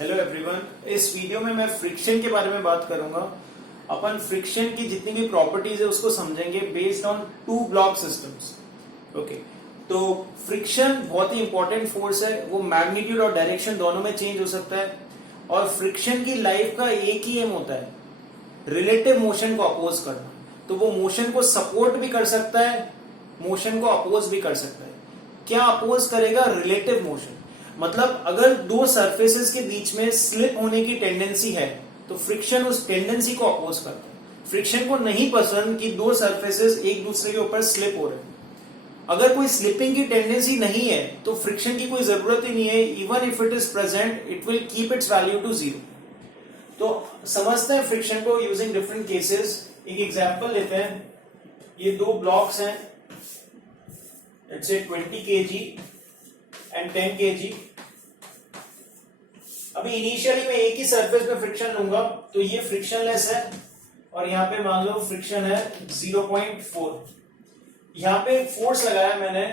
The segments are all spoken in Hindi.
हेलो एवरीवन, इस वीडियो में मैं फ्रिक्शन के बारे में बात करूंगा। अपन फ्रिक्शन की जितनी भी प्रॉपर्टीज है उसको समझेंगे based on two block systems. Okay, तो फ्रिक्शन बहुत ही इंपॉर्टेंट फोर्स है। वो मैग्नीट्यूड और डायरेक्शन दोनों में चेंज हो सकता है और फ्रिक्शन की लाइफ का एक ही एम होता है, रिलेटिव मोशन को अपोज करना। तो वो मोशन को सपोर्ट भी कर सकता है, मोशन को अपोज भी कर सकता है। क्या अपोज करेगा? Relative motion. मतलब अगर दो सरफेसेस के बीच में स्लिप होने की टेंडेंसी है तो फ्रिक्शन उस टेंडेंसी को अपोज करता है। फ्रिक्शन को नहीं पसंद कि दो सरफेसेस एक दूसरे के ऊपर स्लिप हो रहे हैं। अगर कोई स्लिपिंग की टेंडेंसी नहीं है तो फ्रिक्शन की कोई जरूरत ही नहीं है। Even if it is present it will keep its value to zero. तो समझते हैं फ्रिक्शन को यूजिंग डिफरेंट केसेस। एक एग्जांपल लेते हैं। ये दो ब्लॉक्स हैं, let's say 20 kg and 10 kg। अभी इनिशियली मैं एक ही सरफेस पे फ्रिक्शन लूंगा तो ये फ्रिक्शनलेस है और यहाँ पे मान लो फ्रिक्शन है 0.4। यहाँ पे फोर्स लगाया मैंने,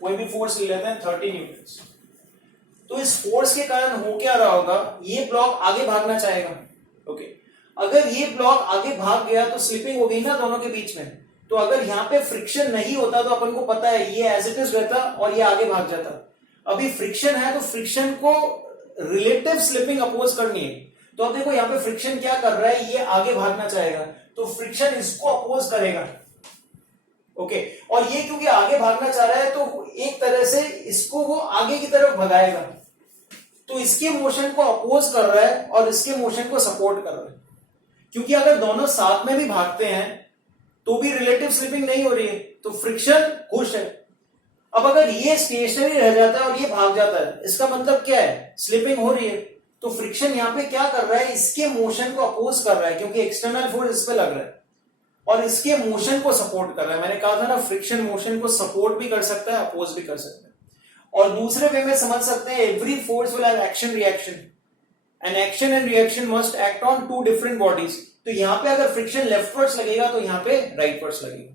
कोई भी फोर्स ले लेते हैं 30 न्यूटन। तो इस फोर्स के कारण हो क्या रहा होगा, ये ब्लॉक आगे भागना चाहेगा। ओके, अगर ये ब्लॉक आगे भाग गया तो स्लिपिंग हो गई ना दोनों के बीच में। तो अगर यहाँ पे फ्रिक्शन नहीं होता तो अपन को पता है ये एज इट इज रहता और ये आगे भाग जाता। अभी फ्रिक्शन है तो फ्रिक्शन को रिलेटिव स्लिपिंग अपोज करनी है। तो अब देखो यहाँ पे फ्रिक्शन क्या कर रहा है, ये आगे भागना चाहेगा तो फ्रिक्शन इसको अपोज करेगा। ओके, और ये क्योंकि आगे भागना चाह रहा है तो एक तरह से इसको वो आगे की तरफ भगाएगा। तो इसके मोशन को अपोज कर रहा है और इसके मोशन को सपोर्ट कर रहा है। क्योंकि अगर दोनों साथ में भी भागते हैं तो भी रिलेटिव स्लिपिंग नहीं हो रही है तो फ्रिक्शन खुश है। अब अगर ये स्टेशनरी रह जाता है और ये भाग जाता है, इसका मतलब क्या है? स्लिपिंग हो रही है। तो फ्रिक्शन यहां पे क्या कर रहा है, इसके मोशन को अपोज कर रहा है क्योंकि एक्सटर्नल फोर्स इस पे लग रहा है और इसके मोशन को सपोर्ट कर रहा है। मैंने कहा था ना, फ्रिक्शन मोशन को सपोर्ट भी कर सकता है, अपोज भी कर सकता है। और दूसरे वे में समझ सकते हैं, every force will have action reaction and action and reaction must act on two different bodies. तो यहां पे अगर फ्रिक्शन लेफ्टवर्ड्स लगेगा तो यहां पे राइटवर्ड्स लगेगा।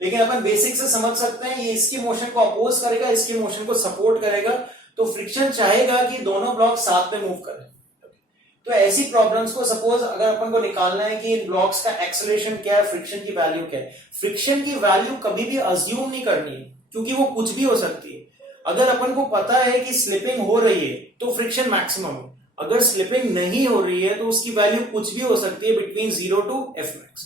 लेकिन अपन बेसिक से समझ सकते हैं, ये इसकी मोशन को अपोज करेगा, इसके मोशन को सपोर्ट करेगा। तो फ्रिक्शन चाहेगा कि दोनों ब्लॉक साथ में मूव करें। तो ऐसी प्रॉब्लम्स को सपोज अगर अपन को निकालना है कि इन ब्लॉक्स का एक्सेलरेशन क्या है, फ्रिक्शन की वैल्यू क्या है। फ्रिक्शन की वैल्यू कभी भी अज्यूम नहीं करनी है क्योंकि वो कुछ भी हो सकती है। अगर अपन को पता है कि स्लिपिंग हो रही है तो फ्रिक्शन मैक्सिमम है। अगर स्लिपिंग नहीं हो रही है तो उसकी वैल्यू कुछ भी हो सकती है, बिटवीन 0 to F max।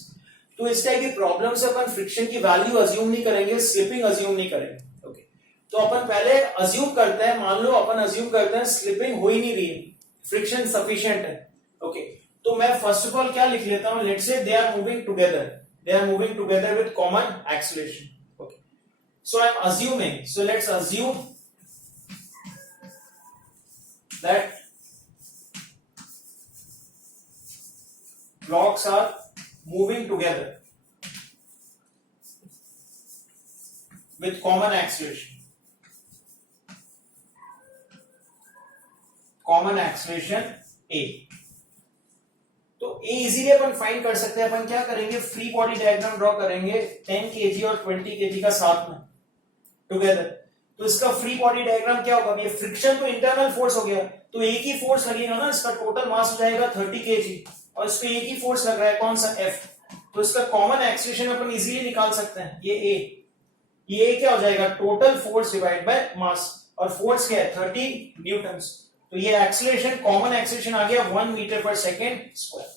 तो इस टाइप की प्रॉब्लम से अपन फ्रिक्शन की वैल्यू अज्यूम नहीं करेंगे, स्लिपिंग अज्यूम नहीं करेंगे। ओके, तो अपन पहले अज्यूम करते हैं, मान लो अपन अज्यूम करते हैं स्लिपिंग हो ही नहीं रही है, फ्रिक्शन सफिशिएंट है। ओके, तो मैं फर्स्ट ऑफ ऑल क्या लिख लेता हूं, let's say they are moving together with common acceleration. Okay, so I am assuming, so let's assume that blocks are moving together with common acceleration A। तो A इजीली अपन फाइंड कर सकते हैं। अपन क्या करेंगे, फ्री बॉडी डायग्राम ड्रॉ करेंगे 10 kg और 20 kg का साथ में टुगेदर। तो इसका फ्री बॉडी डायग्राम क्या होगा, ये फ्रिक्शन तो इंटरनल फोर्स हो गया तो एक ही फोर्स लगेगा ना, इसका टोटल मास हो जाएगा 30 kg और इस पे एक ही फोर्स लग रहा है, कौन सा, F। तो इसका कॉमन एक्सेलरेशन अपन इजीली निकाल सकते हैं, ये A क्या हो जाएगा, total force divide by mass, और फोर्स क्या है 30 न्यूटन्स। तो ये एक्सेलरेशन, कॉमन एक्सेलरेशन आ गया 1 मीटर पर सेकेंड स्क्वायर।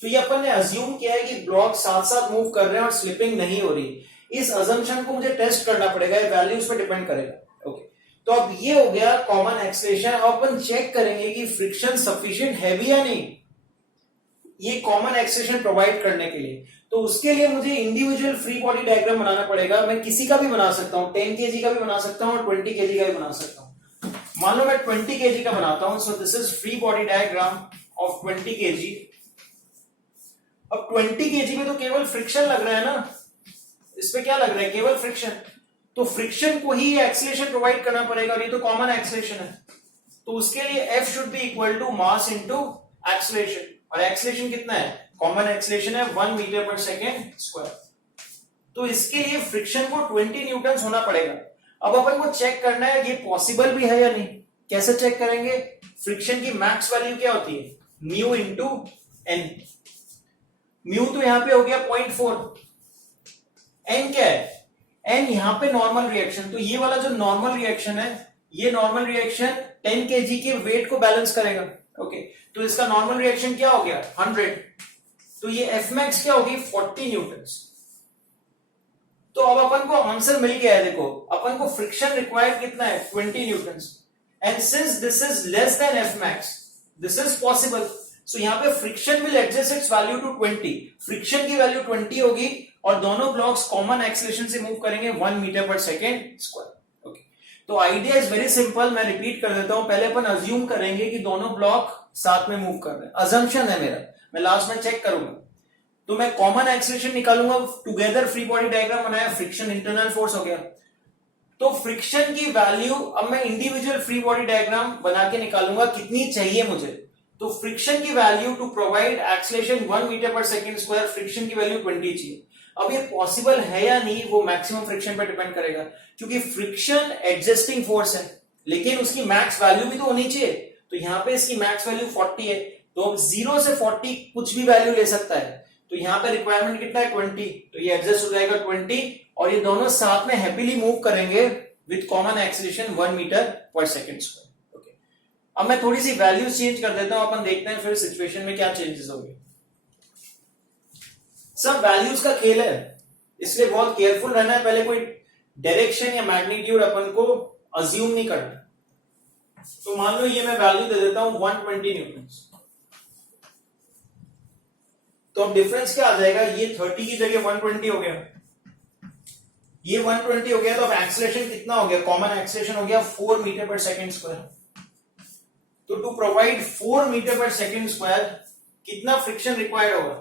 तो ये अपन ने अज्यूम किया है कि ब्लॉक साथ साथ मूव कर रहे हैं और स्लिपिंग नहीं हो रही। इस अजम्पशन को मुझे टेस्ट करना पड़ेगा, ये वैल्यूज पे डिपेंड करेगा। ओके, तो अब ये हो गया कॉमन एक्सेलरेशन। अब अपन चेक करेंगे कि फ्रिक्शन सफिशिएंट है भी या नहीं ये कॉमन एक्सेलरेशन प्रोवाइड करने के लिए। तो उसके लिए मुझे इंडिविजुअल फ्री बॉडी डायग्राम बनाना पड़ेगा। मैं किसी का भी बना सकता हूं, 10 kg का भी बना सकता हूं और 20 kg का भी बना सकता हूं। मान लो मैं 20 kg का बनाता हूं। So this is free body diagram of 20 kg। अब 20 kg में तो केवल फ्रिक्शन लग रहा है ना, इस पे क्या लग रहा है, केवल फ्रिक्शन। तो फ्रिक्शन को ही एक्सेलरेशन प्रोवाइड करना पड़ेगा और ये तो कॉमन एक्सेलरेशन है। तो उसके लिए F should be equal to mass into acceleration, और एक्सेलरेशन कितना है, कॉमन एक्सेलरेशन है 1 मीटर पर सेकेंड स्क्वायर। तो इसके लिए फ्रिक्शन को 20 न्यूटन होना पड़ेगा। अब अपन को चेक करना है ये पॉसिबल भी है या नहीं। कैसे चेक करेंगे? फ्रिक्शन की मैक्स वैल्यू क्या होती है? Mu into N. म्यू तो यहां पे हो गया 0.4, एन क्या है? एन यहां पे नॉर्मल रिएक्शन, तो ये वाला जो नॉर्मल रिएक्शन है, ये नॉर्मल रिएक्शन 10 केजी के वेट को बैलेंस करेगा। ओके, तो इसका नॉर्मल रिएक्शन क्या हो गया? 100। तो ये एफ मैक्स क्या होगी? 40 न्यूटन्स। तो अब अपन को आंसर मिल गया है। देखो अपन को फ्रिक्शन रिक्वायर्ड कितना है? 20 newtons. And since this is less than F max, this is possible. So यहाँ पे friction will adjust its value to 20। Friction की वैल्यू 20 होगी और दोनों ब्लॉक्स कॉमन एक्सीलरेशन से मूव करेंगे 1 मीटर पर सेकेंड स्क्वायर। ओके, तो आइडिया इज वेरी सिंपल। मैं रिपीट कर देता हूं। पहले अपन अज्यूम करेंगे कि दोनों ब्लॉक साथ में मूव कर रहे हैं। अजम्पशन है मेरा, मैं लास्ट में चेक करूंगा। तो मैं कॉमन एक्सीलरेशन निकालूंगा, टुगेदर फ्री बॉडी डायग्राम बनाया, फ्रिक्शन इंटरनल फोर्स हो गया। तो फ्रिक्शन की वैल्यू अब मैं इंडिविजुअल फ्री बॉडी डायग्राम बना के निकालूंगा कितनी चाहिए मुझे। तो फ्रिक्शन की value to provide acceleration 1 metre पर सेकेंड स्क्वायर, फ्रिक्शन की वैल्यू 20 चाहिए। अब ये पॉसिबल है या नहीं वो मैक्सिमम फ्रिक्शन पर डिपेंड करेगा, क्योंकि फ्रिक्शन एडजस्टिंग फोर्स है, लेकिन उसकी मैक्स वैल्यू भी तो होनी चाहिए। तो यहां पे इसकी मैक्स वैल्यू 40 है, तो अब 0 से 40 कुछ भी वैल्यू ले सकता है। तो यहां पे रिक्वायरमेंट कितना है? 20। तो ये एडजस्ट हो जाएगा 20, और ये दोनों साथ में हैप्पीली मूव करेंगे विद कॉमन एक्सीलरेशन 1 मीटर पर सेकेंड स्क्वायर। ओके, अब मैं थोड़ी सी वैल्यूज चेंज कर देता हूं, अपन देखते हैं फिर सिचुएशन में क्या चेंजेस होंगे। सब वैल्यूज का खेल है, इसलिए बहुत केयरफुल रहना है। पहले कोई डायरेक्शन या मैग्नीट्यूड अपन को अज्यूम नहीं करना। तो मान लो ये मैं वैल्यू दे देता हूं 120 न्यूटन। तो अब डिफरेंस क्या आ जाएगा? ये 30 की जगह 120 हो गया, ये 120 हो गया। तो अब एक्सीलरेशन कितना हो गया? कॉमन एक्सीलरेशन हो गया 4 मीटर पर सेकेंड स्क्वायर। तो टू प्रोवाइड 4 मीटर पर सेकेंड स्क्वायर कितना फ्रिक्शन रिक्वायर्ड होगा?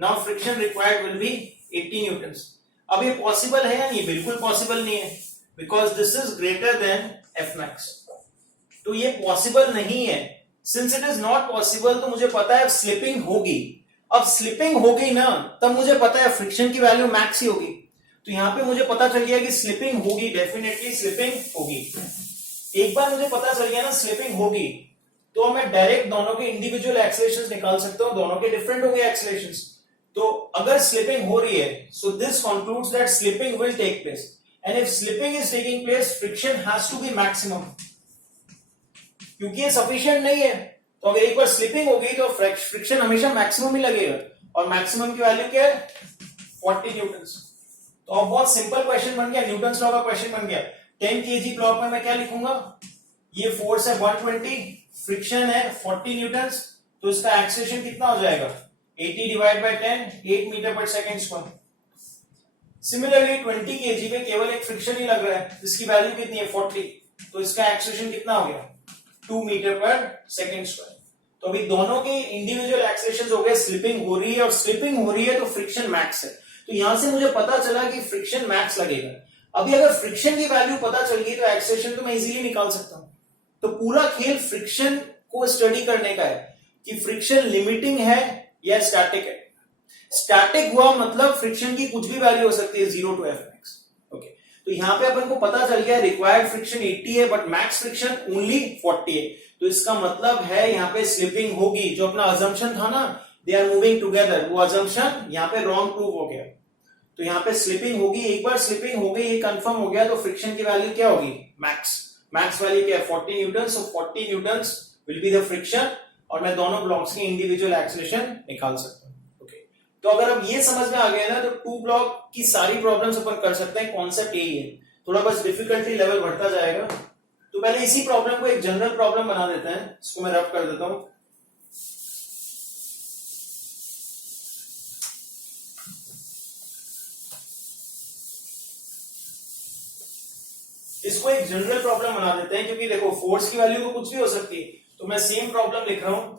Now friction required will be 80 Newton's. अब ये पॉसिबल है या नहीं? बिल्कुल पॉसिबल नहीं है, because this is greater than F max. तो ये पॉसिबल नहीं है। Since it is not possible, तो मुझे पता है स्लिपिंग होगी। अब स्लिपिंग हो गई ना, तब मुझे पता है फ्रिक्शन की वैल्यू मैक्स ही होगी। तो यहां पे मुझे पता चल गया कि स्लिपिंग होगी, डेफिनेटली स्लिपिंग होगी। एक बार मुझे पता चल गया ना स्लिपिंग होगी, तो मैं डायरेक्ट दोनों के इंडिविजुअल एक्सीलरेशंस निकाल सकता हूं। दोनों के डिफरेंट होंगे एक्सीलरेशंस। तो अगर स्लिपिंग हो रही है, so this concludes that slipping will take place, and if slipping is taking place, friction has to be maximum, क्योंकि ये सफिशिएंट नहीं है। तो अगर एक बार स्लिपिंग हो गई तो फ्रिक्शन हमेशा मैक्सिमम ही लगेगा, और मैक्सिमम की वैल्यू क्या है? 40 न्यूटन्स। तो अब बहुत सिंपल क्वेश्चन बन गया, न्यूटन्स लॉ का क्वेश्चन बन गया। 10 केजी ब्लॉक में मैं क्या लिखूंगा? ये फोर्स है 120, फ्रिक्शन है 40 न्यूटन्स, तो इसका एक्सीलरेशन कितना हो जाएगा? 80 डिवाइड बाय 10, 8 मीटर पर सेकेंड स्क्वायर। सिमिलरली 20 केजी में केवल एक फ्रिक्शन ही लग रहा है, जिसकी वैल्यू कितनी है? 40, तो इसका एक्सीलरेशन कितना हो गया? 2 मीटर पर सेकेंड स्क्वायर। तो अभी दोनों के इंडिविजुअल एक्सीलरेशन हो गए। स्लिपिंग हो रही है, और स्लिपिंग हो रही है तो फ्रिक्शन मैक्स है। तो यहां से मुझे पता चला कि फ्रिक्शन मैक्स लगेगा। अभी अगर फ्रिक्शन की वैल्यू पता चल गई तो एक्सीलरेशन तो मैं इजीली निकाल सकता हूं। तो पूरा खेल फ्रिक्शन को स्टडी करने का है कि फ्रिक्शन लिमिटिंग है या स्टैटिक है। स्टैटिक हुआ मतलब फ्रिक्शन की कुछ भी वैल्यू हो सकती है, 0 टू एफ मैक्स। ओके, तो यहां पे अपन को पता चल गया रिक्वायर्ड फ्रिक्शन 80 है, बट मैक्स फ्रिक्शन ओनली 40 है। तो इसका मतलब है यहां पे स्लिपिंग होगी। जो अपना अजम्पशन था ना, दे आर मूविंग टुगेदर, वो अजम्पशन यहां पे रॉन्ग प्रूव हो गया। तो यहां पे स्लिपिंग होगी। एक बार स्लिपिंग हो गई, ये कंफर्म हो गया, तो फ्रिक्शन की वैल्यू क्या होगी? मैक्स। मैक्स वैल्यू क्या है? 40 Newton. So 40 Newton will be the friction, और मैं दोनों ब्लॉक्स की इंडिविजुअल एक्सीलरेशन निकाल सकता हूं। ओके, तो अगर अब ये समझ में आ गया ना, तो 2 ब्लॉक की सारी प्रॉब्लम्स अपन कर सकते हैं। कॉन्सेप्ट यही है, थोड़ा बस डिफिकल्टी लेवल बढ़ता जाएगा। तो पहले इसी प्रॉब्लम को एक जनरल प्रॉब्लम बना देते हैं। इसको मैं रब कर देता हूं। इसको एक जनरल प्रॉब्लम बना देते हैं, क्योंकि देखो फोर्स की वैल्यू तो कुछ भी हो सकती है। तो मैं सेम प्रॉब्लम लिख रहा हूं।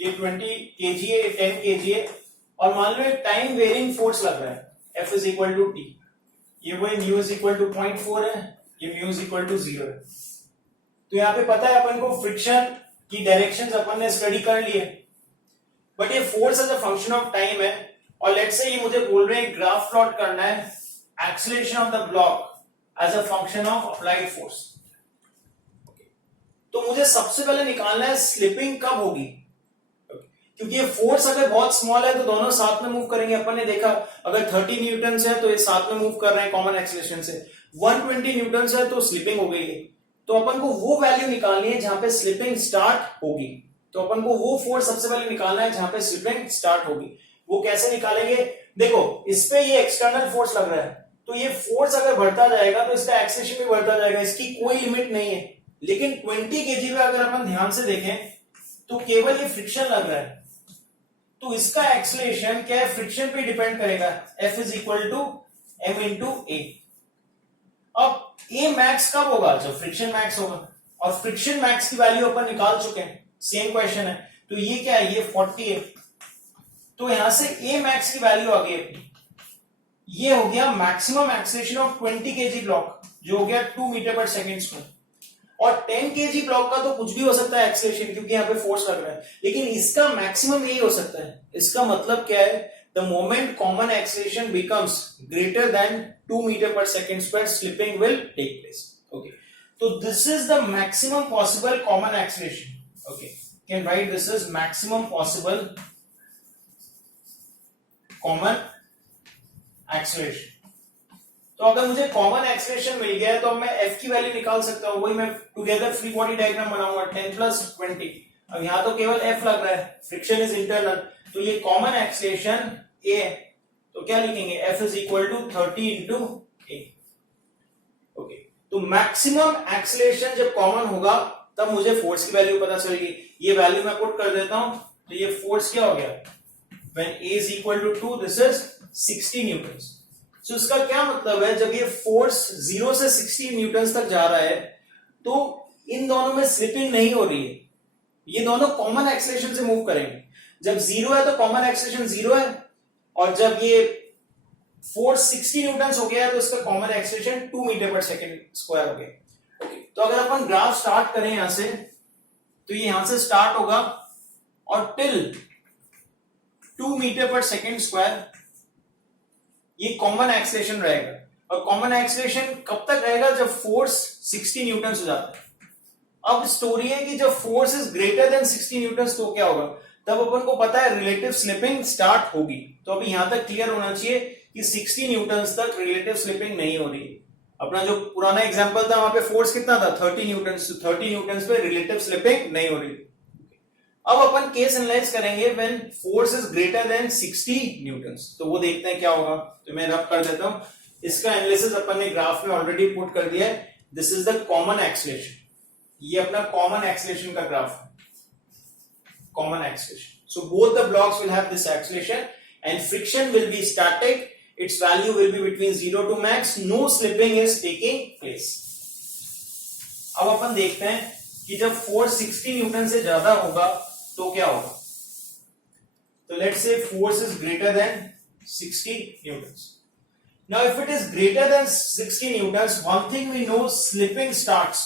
ये 20 केजी है, 10 केजी है, और मान लो एक टाइम वेरिंग फोर्स लग रहा है, F is equal to T. ये वो म्यू इज इक्वल टू 0.4 है, ये म्यू इज इक्वल टू 0 है। तो यहां पे पता है अपन को फ्रिक्शन की डायरेक्शंस अपन ने स्टडी कर ली है, बट ये force as a function of time है। और लेट्स से ये मुझे बोल रहे हैं ग्राफ प्लॉट करना है acceleration of the block as a function of applied force. तो मुझे सबसे पहले निकालना है स्लिपिंग कब होगी, क्योंकि ये फोर्स अगर बहुत स्मॉल है तो दोनों साथ में मूव करेंगे। अपन ने देखा अगर 30 न्यूटन है तो ये साथ में मूव कर रहे हैं कॉमन एक्सीलरेशन से, 120 न्यूटन है तो स्लिपिंग हो गई है। तो अपन को वो वैल्यू निकालनी है जहां पे स्लिपिंग स्टार्ट होगी। तो अपन को वो फोर्स सबसे पहले निकालना है जहां पे स्लिपिंग स्टार्ट होगी। वो कैसे निकालेंगे, देखो इस पे ये एक्सटर्नल फोर्स लग रहा है, तो ये फोर्स अगर बढ़ता जाएगा तो इसका एक्सेलेरेशन भी बढ़ता जाएगा, इसकी कोई लिमिट नहीं है। लेकिन 20 kg पे अगर अपन ध्यान से देखें तो केवल ये फ्रिक्शन लग रहा है, तो इसका एक्सेलरेशन क्या है, फ्रिक्शन पे डिपेंड करेगा। F is equal to m into a. अब ए मैक्स कब होगा, जब फ्रिक्शन मैक्स होगा, और फ्रिक्शन मैक्स की वैल्यू अपन निकाल चुके हैं, सेम क्वेश्चन है। तो ये क्या है, ये 40 है, तो यहां से ए मैक्स की वैल्यू आ गई, ये हो गया maximum acceleration of 20 kg block, जो हो गया 2 मीटर पर सेकेंड स्क्वायर। और 10 kg ब्लॉक का तो कुछ भी हो सकता है एक्सेलरेशन, क्योंकि यहाँ पे फोर्स लग रहा है, लेकिन इसका मैक्सिमम यही हो सकता है। इसका मतलब क्या है, the moment common acceleration becomes greater than 2 metre पर second square, slipping will take place. Okay, तो this is the maximum possible common acceleration. Okay, can right this is maximum possible common acceleration. तो अगर मुझे कॉमन एक्सेलरेशन मिल गया है तो मैं F की वैल्यू निकाल सकता हूं, वही मैं टुगेदर फ्री बॉडी डायग्राम बनाऊंगा 10 प्लस 20। अब यहां तो केवल F लग रहा है, फ्रिक्शन इज इंटरनल, तो ये कॉमन एक्सेलरेशन A है, तो क्या लिखेंगे, F is equal to 30 into A। Okay, तो मैक्सिमम एक्सेलरेशन जब कॉमन होगा तब मुझे फोर्स की वैल्यू पता चलेगी। ये वैल्यू मैं पुट कर देता हूं, तो ये फोर्स क्या हो गया, when A is equal to 2, this is 60 Newton. So इसका क्या मतलब है, जब ये फोर्स 0 से 60 न्यूटन तक जा रहा है तो इन दोनों में स्लिपिंग नहीं हो रही है, ये दोनों कॉमन एक्सेलरेशन से मूव करेंगे। जब 0 है तो कॉमन एक्सेलरेशन 0 है, और जब ये फोर्स 60 न्यूटन हो गया है तो इसका कॉमन एक्सेलरेशन 2 मीटर पर सेकेंड स्क्वायर हो गया। ओके, तो अगर अपन ग्राफ स्टार्ट करें यहां से, तो ये यहां से स्टार्ट होगा और टिल 2 मीटर पर सेकेंड स्क्वायर ये कॉमन एक्सेलरेशन रहेगा। और कॉमन एक्सेलरेशन कब तक रहेगा, जब फोर्स 60 न्यूटन हो जाता है। अब स्टोरी है कि जब force is greater than 60 Newton तो क्या होगा, तब अपन को पता है रिलेटिव स्लिपिंग स्टार्ट होगी। तो अभी यहां तक क्लियर होना चाहिए कि 60 न्यूटन तक रिलेटिव स्लिपिंग नहीं हो रही है। अपना जो पुराना एग्जांपल था वहां पे फोर्स कितना था, 30 न्यूटन, तो 30 न्यूटन पे रिलेटिव स्लिपिंग नहीं हो रही। अब अपन केस एनालाइज करेंगे when force is greater than 60 Newton, तो वो देखते हैं क्या होगा। तो मैं रब कर देता हूं, इसका एनालिसिस अपन ने ग्राफ में ऑलरेडी पुट कर दिया है। This is the common acceleration, ये अपना कॉमन एक्सेलरेशन का ग्राफ है, common acceleration. So both the blocks will have this acceleration and friction will be static, its value will be between 0 to max, no slipping is taking place. अब अपन देखते हैं कि जब फोर्स 60 न्यूटन से ज्यादा होगा तो क्या होगा। तो let's say force is greater than 60 Newton. Now if it is greater than 60 newtons, one thing we know, slipping starts.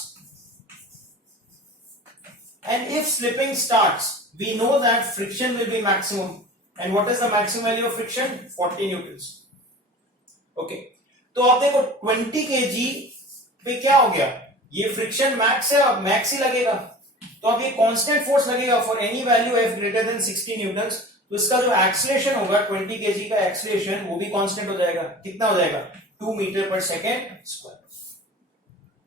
And if slipping starts, we know that friction will be maximum. And what is the maximum value of friction? 40 newtons. Okay. तो आप देखो 20 kg पे क्या हो गया, ये फ्रिक्शन मैक्स है, अब मैक्स ही लगेगा, तो अब ये कांस्टेंट फोर्स लगेगा for any value F greater than 60 Newton. तो इसका जो एक्सेलरेशन होगा 20 kg का एक्सेलरेशन, वो भी कांस्टेंट हो जाएगा। कितना हो जाएगा, 2 मीटर पर सेकेंड स्क्वायर।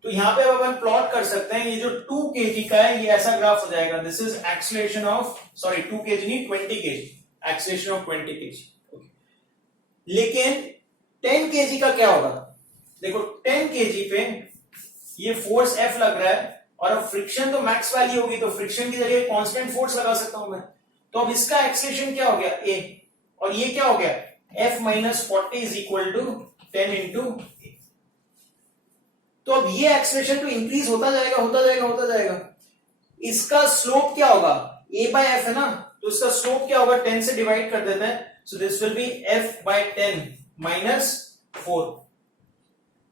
तो यहां पे अब अपन प्लॉट कर सकते हैं, ये जो 2 kg का है ये ऐसा ग्राफ हो जाएगा, this is acceleration of, sorry 2 kg नहीं 20 kg, एक्सेलरेशन ऑफ 20 kg। लेकिन 10 kg का क्या होगा, देखो 10 kg पे ये फोर्स F लग रहा है, और अब फ्रिक्शन तो मैक्स वैल्यू होगी, तो फ्रिक्शन की जगह कांस्टेंट फोर्स लगा सकता हूं मैं। तो अब इसका एक्सेलरेशन क्या हो गया, A, और ये क्या हो गया, F minus 40 is equal to 10 into A। तो अब ये एक्सेलरेशन तो इंक्रीज होता जाएगा, होता जाएगा, होता जाएगा। इसका स्लोप क्या होगा, A बाय F है ना, तो इसका स्लोप क्या होगा, 10 से डिवाइड कर देते हैं, so this will be F by 10 minus 4।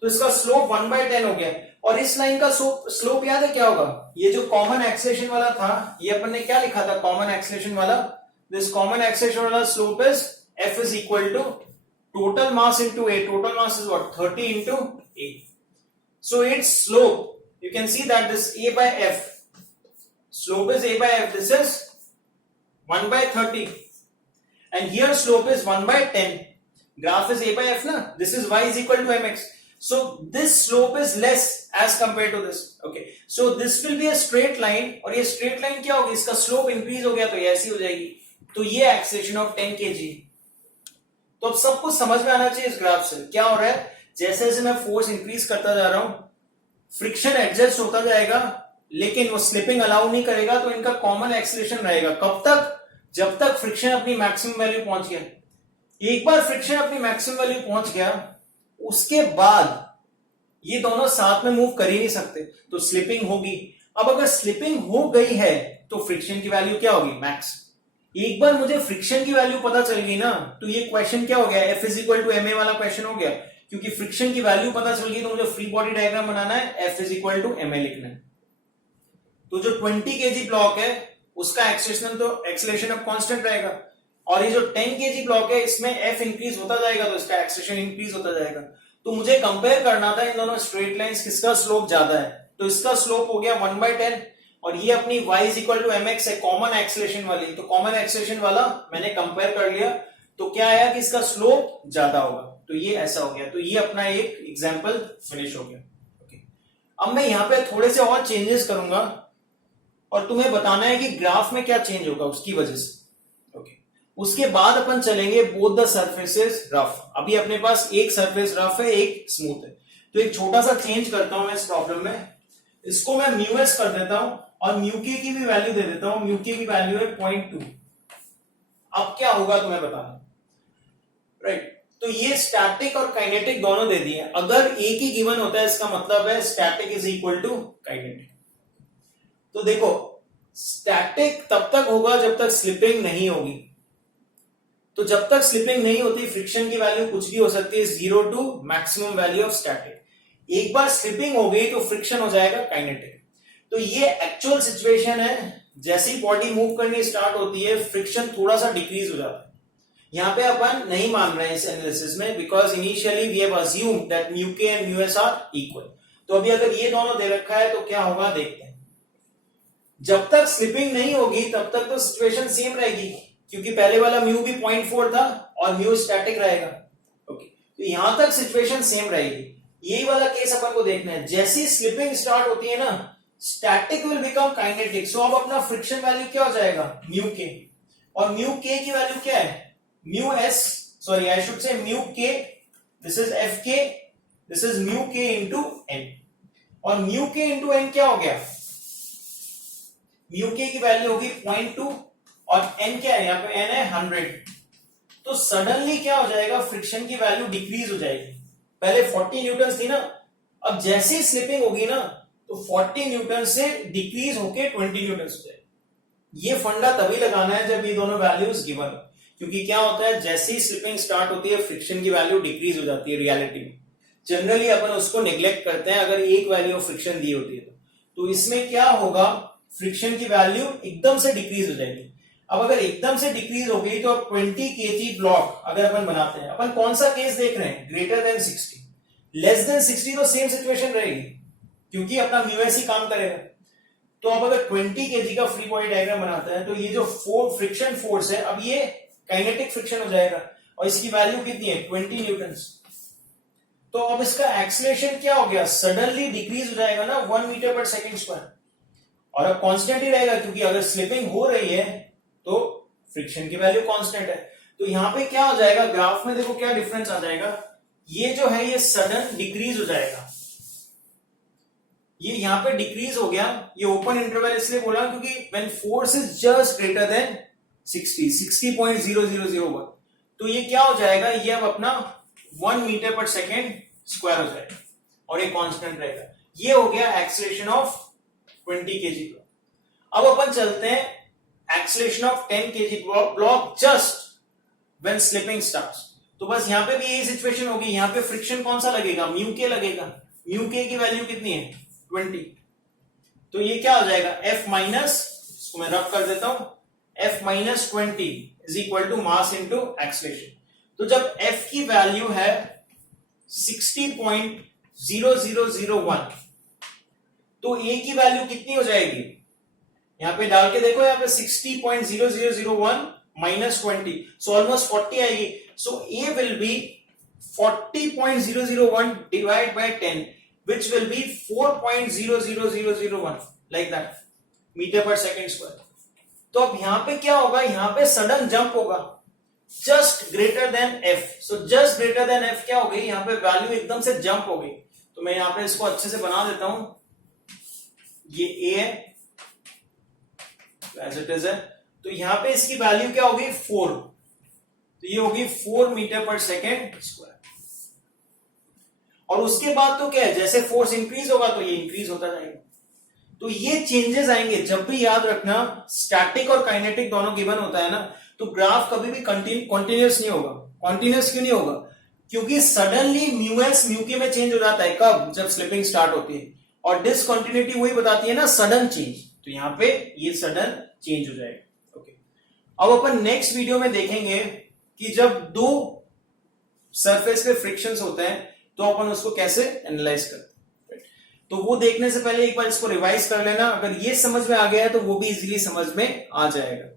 तो इसका स्लोप 1 बाय 10 हो गया। और इस लाइन का स्लोप याद है क्या होगा, ये जो कॉमन एक्सेलरेशन वाला था, ये अपन ने क्या लिखा था कॉमन एक्सेलरेशन वाला, दिस कॉमन एक्सेलरेशन वाला slope is F is equal to total mass into A, total mass is what, 30 into A। So it's slope, you can see that this A by F slope is a by f, this is 1 by 30 and here slope is 1 by 10. Graph is a by f na, this is y is equal to mx, so this slope is less as compared to this. Okay, so this will be a straight line और ये straight line क्या होगी, इसका slope increase हो गया तो ये ऐसी हो जाएगी, तो ये acceleration of 10 kg. तो अब सब कुछ समझ में आना चाहिए इस ग्राफ से क्या हो रहा है, जैसे जैसे मैं फोर्स इंक्रीज करता जा रहा हूं फ्रिक्शन एडजस्ट होता जाएगा लेकिन वो स्लिपिंग अलाउ नहीं करेगा, तो इनका कॉमन एक्सीलरेशन रहेगा कब तक, जब तक फ्रिक्शन अपनी मैक्सिमम वैल्यू पहुंच गया. एक बार फ्रिक्शन अपनी मैक्सिमम वैल्यू पहुंच गया उसके बाद ये दोनों साथ में मूव कर ही नहीं सकते, तो स्लिपिंग होगी. अब अगर स्लिपिंग हो गई है तो फ्रिक्शन की वैल्यू क्या होगी, मैक्स. एक बार मुझे फ्रिक्शन की वैल्यू पता चल गई ना, तो ये क्वेश्चन क्या हो गया, F is equal to M A वाला क्वेश्चन हो गया, क्योंकि फ्रिक्शन की वैल्यू पता चल गई तो मुझे फ्री बॉडी डायग्राम बनाना है, F is equal to M A लिखना है. तो जो 20 kg ब्लॉक है उसका एक्सेलरेशन अब कांस्टेंट रहेगा और ये जो 10 kg ब्लॉक है इसमें एफ इंक्रीज होता जाएगा तो इसका एक्सेलरेशन इंक्रीज होता जाएगा. तो मुझे कंपेयर करना था इन दोनों स्ट्रेट लाइंस किसका स्लोप ज्यादा है, तो इसका स्लोप हो गया 1/10 और ये अपनी y is equal to mx है कॉमन एक्सेलरेशन वाली, तो कॉमन एक्सेलरेशन वाला मैंने कंपेयर कर लिया तो क्या आया कि इसका स्लोप ज्यादा होगा, तो ये ऐसा हो गया. तो ये अपना एक एग्जांपल फिनिश हो गया. ओके, अब मैं यहाँ पे थोड़े से और चेंजेस करूंगा और तुम्हें बताना है कि ग्राफ में क्या चेंज होगा उसकी वजह से. ओके, उसके बाद अपन चलेंगे बोथ द सरफेसेस रफ. अभी अपने पास एक सरफेस रफ है एक स्मूथ है, तो एक छोटा सा चेंज करता हूं मैं इस प्रॉब्लम में, इसको मैं म्यू एस कर देता हूं और म्यू के की भी वैल्यू दे देता हूं, म्यू के की वैल्यू है 0.2. अब क्या होगा तुम्हें बताना, राइट. तो ये स्टैटिक और काइनेटिक दोनों दे दिए. अगर एक ही गिवन होता है इसका मतलब है static is equal to kinetic. तो देखो स्टैटिक तब तक होगा जब तक स्लिपिंग नहीं होगी, तो जब तक स्लिपिंग नहीं होती फ्रिक्शन की वैल्यू कुछ भी हो सकती है 0 to maximum value of static. एक बार स्लिपिंग हो गई तो फ्रिक्शन हो जाएगा काइनेटिक. तो ये एक्चुअल सिचुएशन है, जैसी बॉडी मूव करनी स्टार्ट होती है फ्रिक्शन थोड़ा सा डिक्रीज हो जाता है. यहां पे अपन नहीं मान रहे हैं इस एनालिसिस में because initially we have assumed that mu K and mu S are equal. तो अभी अगर ये दोनों दे रखा है तो क्या होगा देखते हैं. जब तक स्लिपिंग नहीं होगी तब तक तो सिचुएशन सेम रहेगी क्योंकि पहले वाला म्यू भी 0.4 था और म्यू स्टैटिक रहेगा. ओके, तो यहां तक सिचुएशन सेम रहेगी. यही वाला केस अपन को देखना है, जैसी स्लिपिंग स्टार्ट होती है ना स्टैटिक विल बिकम काइनेटिक. सो अब अपना फ्रिक्शन वैल्यू क्या हो जाएगा, म्यू के, और म्यू के की वैल्यू क्या है, mu S, sorry I should say mu के, दिस इज एफ के, दिस इज म्यू के इंटू एन. और म्यू के इंटू एन क्या हो गया, म्यू के की वैल्यू होगी 0.2 और एन क्या है, यहाँ पे एन है 100. तो सडनली क्या हो जाएगा, फ्रिक्शन की वैल्यू डिक्रीज हो जाएगी. पहले 40 न्यूटन थी ना, अब जैसे ही स्लिपिंग होगी ना तो 40 न्यूटन से डिक्रीज होके 20 न्यूटन हो जाएगी. ये फंडा तभी लगाना है जब ये दोनों वैल्यूज गिवन हो, क्योंकि क्या होता है जैसे ही स्लिपिंग स्टार्ट होती है फ्रिक्शन की वैल्यू डिक्रीज हो जाती है. रियलिटी में जनरली अपन उसको नेग्लेक्ट करते हैं अगर एक वैल्यू ऑफ फ्रिक्शन दी होती है तो इसमें क्या होगा, फ्रिक्शन की वैल्यू एकदम से डिक्रीज हो जाएगी. अब अगर एकदम से डिक्रीज हो गई तो 20 kg ब्लॉक अगर अपन बनाते हैं, अपन कौन सा केस देख रहे हैं, ग्रेटर देन 60. लेस देन 60 तो सेम सिचुएशन रहेगी क्योंकि अपना म्यू एस ही काम करेगा. तो अब अगर 20 kg का फ्री बॉडी डायग्राम बनाते हैं तो ये जो फ्रिक्शन फोर्स है अब ये काइनेटिक फ्रिक्शन हो जाएगा और इसकी वैल्यू कितनी है 20 न्यूटन. तो अब इसका एक्सीलरेशन क्या हो गया, सडनली डिक्रीज हो जाएगा ना 1 मीटर पर सेकेंड स्क्वायर, और अब कांस्टेंट ही रहेगा क्योंकि अगर स्लिपिंग हो रही है तो फ्रिक्शन की वैल्यू कांस्टेंट है. तो यहां पे क्या हो जाएगा, ग्राफ में देखो क्या डिफरेंस आ जाएगा, ये जो है ये सडन डिक्रीज हो जाएगा, ये यहां पे डिक्रीज हो गया. ये ओपन इंटरवल इसलिए बोला क्योंकि when force is just greater then 60.0001 तो ये क्या हो जाएगा, ये अब अपना 1 मीटर पर सेकेंड स्क्वायर हो जाएगा और ये कांस्टेंट रहेगा. ये हो गया एक्सीलरेशन ऑफ 20 kg. अब अपन चलते हैं acceleration of 10 kg block just when slipping starts. तो बस यहां पे भी यही सिचुएशन होगी, यहां पे फ्रिक्शन कौन सा लगेगा, म्यू के लगेगा. म्यू के की वैल्यू कितनी है 20. तो ये क्या हो जाएगा, एफ माइनस, इसको मैं रफ कर देता हूं, F minus 20 is equal to mass into acceleration. तो जब एफ की वैल्यू है 60.0001 तो ए की वैल्यू कितनी हो जाएगी, यहाँ पे डाल के देखो, यहाँ पे 60.0001 माइनस 20, सो ऑलमोस्ट 40 आएगी. So A will be 40.0001 divide by 10 which will be 4.00001 like that metre पर सेकेंड स्क्वायर. तो अब यहां पे क्या होगा, यहां पे सडन जंप होगा just greater than F. So just greater than F क्या हो गई, यहां पे वैल्यू एकदम से जंप हो गई. तो मैं यहां पे इसको अच्छे से बना देता हूं. ये ए है एज इट इज है. तो यहां पे इसकी वैल्यू क्या होगी 4. तो ये होगी 4 मीटर पर सेकेंड स्क्वायर. और उसके बाद तो क्या है, जैसे फोर्स इंक्रीज होगा तो ये इंक्रीज होता जाएगा. तो ये चेंजेस आएंगे. जब भी याद रखना स्टैटिक और काइनेटिक दोनों गिवन होता है ना, तो ग्राफ कभी भी कंटिन्यूअस नहीं होगा. कंटिन्यूअस क्यों नहीं होगा, क्योंकि सडनली म्यू एस म्यू के में चेंज हो जाता है. कब, जब स्लिपिंग स्टार्ट होती है. और डिसकंटिन्यूटी वही बताती है ना, सडन चेंज. तो यहां पे ये सडन चेंज हो जाएगा. ओके, अब अपन नेक्स्ट वीडियो में देखेंगे कि जब दो सरफेस पे फ्रिक्शंस होते हैं तो अपन उसको कैसे एनालाइज करते हैं. तो वो देखने से पहले एक बार इसको रिवाइज कर लेना. अगर ये समझ में आ गया है तो वो भी इजीली समझ में आ जाएगा.